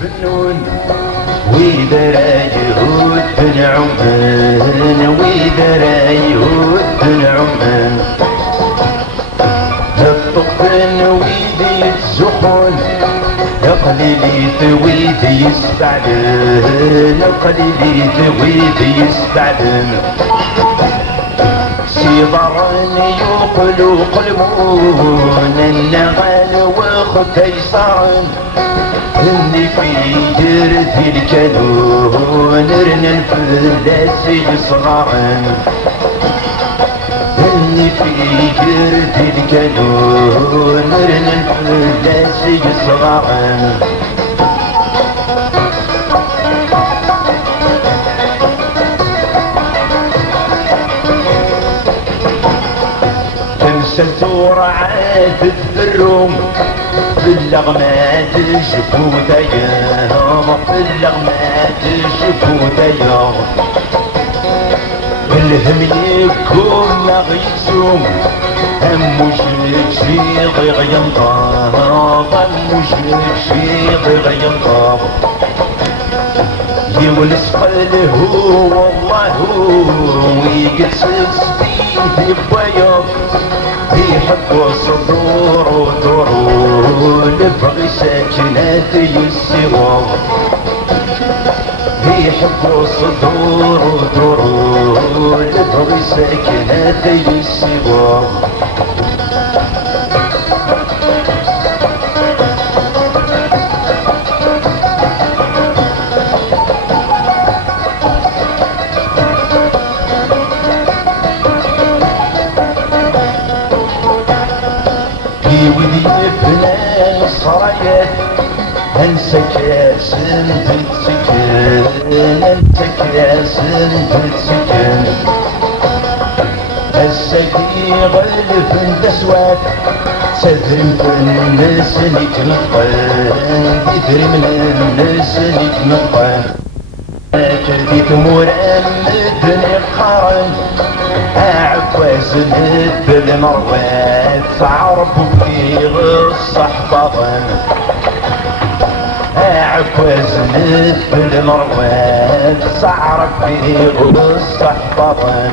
بنون وإذا رايهود بن عمان وإذا رايهود بن عمان الطقن ويدي الزخون يا قليلي ثويدي يستعلن يا قليلي ثويدي يستعلن صغران يقلوا قلمون النغال وخديصان اني في جرتي الكانون رن الفلاس يصغرن اني في جرتي الكانون رن الفلاس يصغرن تمسلتور عاد الروم باللغمات شفوتا ياهم باللغمات شفوتا ياهم الهم يكون غيسوم هم مشرك في غير ينطاب هم مشرك في غير ينطاب يولس قلبه والله ويقصص فيه بياض يحب صدور ودرون بغي ساكنات السوار يحب صدور ودرون بغي ساكنات السوار ودي بنان الصرايات انسى كاسن تتسكن انت كاسن تتسكن السكي غلف انت سوات سذر من الناس اللي تنقل يدري من الناس اللي تنقل كرديت مرام الدنيا قارن عفاس مد المروات عربوا في الصحبة عفاس مد المروات عرب في الصحبة